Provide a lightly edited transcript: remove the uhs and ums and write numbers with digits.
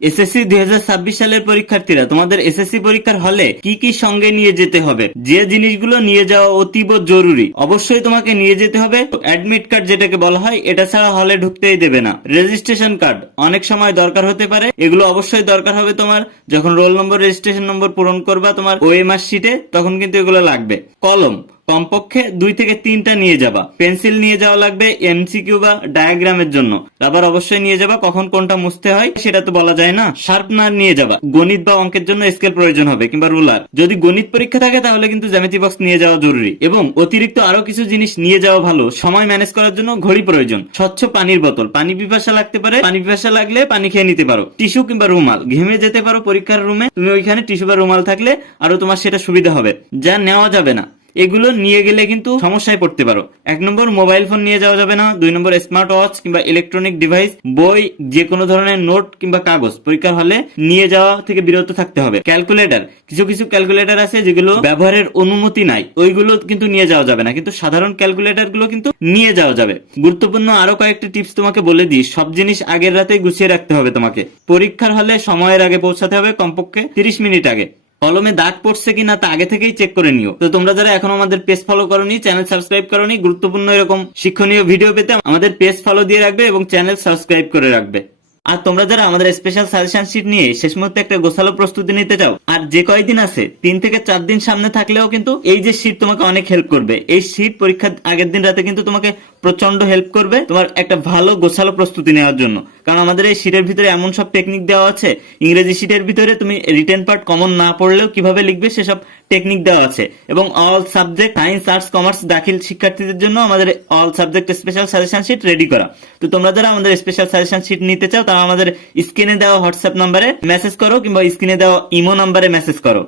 SSC 2026 সালের পরীক্ষার্থীরা, তোমাদের এসএসসি পরীক্ষার হলে কি কি সঙ্গে নিয়ে যেতে হবে, যে জিনিসগুলো নিয়ে যাওয়া অতীব জরুরি। অবশ্যই তোমাকে নিয়ে যেতে হবে অ্যাডমিট কার্ড, যেটাকে বলা হয়, এটা ছাড়া হলে ঢুকতেই দেবে না। রেজিস্ট্রেশন কার্ড অনেক সময় দরকার হতে পারে, এগুলো অবশ্যই দরকার হবে তোমার যখন রোল নম্বর, রেজিস্ট্রেশন নম্বর পূরণ করবা তোমার ওএমআর শিটে, তখন কিন্তু এগুলো লাগবে। কলম কমপক্ষে 2 থেকে 3টা নিয়ে যাবা। পেন্সিল নিয়ে যাওয়া লাগবে এমসিকিউ বা ডায়াগ্রামের জন্য। রাবার অবশ্যই নিয়ে যাবা, কখন কোনটা মুছতে হয় সেটা তো বলা যায় না। শার্পনার নিয়ে যাবা, গণিত বা অঙ্কের জন্য স্কেল প্রয়োজন হবে, কিংবা রুলার। যদি গণিত পরীক্ষা থাকে তাহলে কিন্তু জ্যামিতি বক্স নিয়ে যাওয়া জরুরি। এবং অতিরিক্ত আরো কিছু জিনিস নিয়ে যাওয়া ভালো। সময় ম্যানেজ করার জন্য ঘড়ি প্রয়োজন। স্বচ্ছ পানির বোতল, পানি পিপাসা লাগতে পারে, পানি পিপাসা লাগলে পানি খেয়ে নিতে পারো। টিস্যু কিংবা রুমাল, ঘেমে যেতে পারো পরীক্ষার রুমে, তুমি ওইখানে টিস্যু বা রুমাল থাকলে আরো তোমার সেটা সুবিধা হবে। যা নেওয়া যাবে না, এগুলো নিয়ে গেলে কিন্তু সমস্যায় পড়তে পারো। 1 নম্বর, মোবাইল ফোন নিয়ে যাওয়া যাবে না। 2 নম্বর, স্মার্ট ওয়াচ কিংবা ইলেকট্রনিক ডিভাইস, বই, যে কোনো ধরনের নোট কিংবা কাগজ পরীক্ষার হলে নিয়ে যাওয়া থেকে বিরত থাকতে হবে। ক্যালকুলেটর, কিছু কিছু ক্যালকুলেটর আছে যেগুলো ব্যবহারের অনুমতি নাই, ওইগুলো কিন্তু নিয়ে যাওয়া যাবে না, কিন্তু সাধারণ ক্যালকুলেটর গুলো কিন্তু নিয়ে যাওয়া যাবে। গুরুত্বপূর্ণ আরো কয়েকটি টিপস তোমাকে বলে দিই। সব জিনিস আগের রাতেই গুছিয়ে রাখতে হবে তোমাকে। পরীক্ষার হলে সময়ের আগে পৌঁছাতে হবে, কমপক্ষে 30 মিনিট আগে। কলমে দাগ পড়ছে কিনা তা আগে থেকেই চেক করে নিও। তো তোমরা যারা এখনো আমাদের পেজ ফলো করোনি, চ্যানেল সাবস্ক্রাইব করোনি, গুরুত্বপূর্ণ এরকম শিক্ষণীয় ভিডিও পেতে আমাদের পেজ ফলো দিয়ে রাখবে এবং চ্যানেল সাবস্ক্রাইব করে রাখবে। আর তোমরা যারা আমাদের স্পেশাল সাজেশন শিট নিয়ে শেষ মুহূর্তে একটা গোছালো প্রস্তুতি নিতে চাও, আর যে কয়দিন আছে 3 থেকে 4 দিন সামনে থাকলেও কিন্তু এই যে শিট তোমাকে অনেক হেল্প করবে। এই শিট পরীক্ষার আগের দিন রাতে কিন্তু তোমাকে প্রচন্ড হেল্প করবে তোমার একটা ভালো গোছালো প্রস্তুতি নেওয়ার জন্য। কারণ আমাদের এই শিটের ভিতরে এমন সব টেকনিক দেওয়া আছে, ইংরেজি শিটের ভিতরে তুমি রিটেন পার্ট কমন না পড়লেও কিভাবে লিখবে সেসব টেকনিক দেওয়া আছে। এবং all subject, science, arts, commerce দাখিল শিক্ষার্থীদের জন্য আমাদের all subject special suggestion sheet ready করা। তো তোমরা যারা আমাদের স্পেশাল সাজেশন শিট নিতে চাও তারা আমাদের স্ক্রিনে দেওয়া হোয়াটসঅ্যাপ নাম্বারে মেসেজ করো, কিংবা স্ক্রিনে দেওয়া ইমো নাম্বারে মেসেজ করো।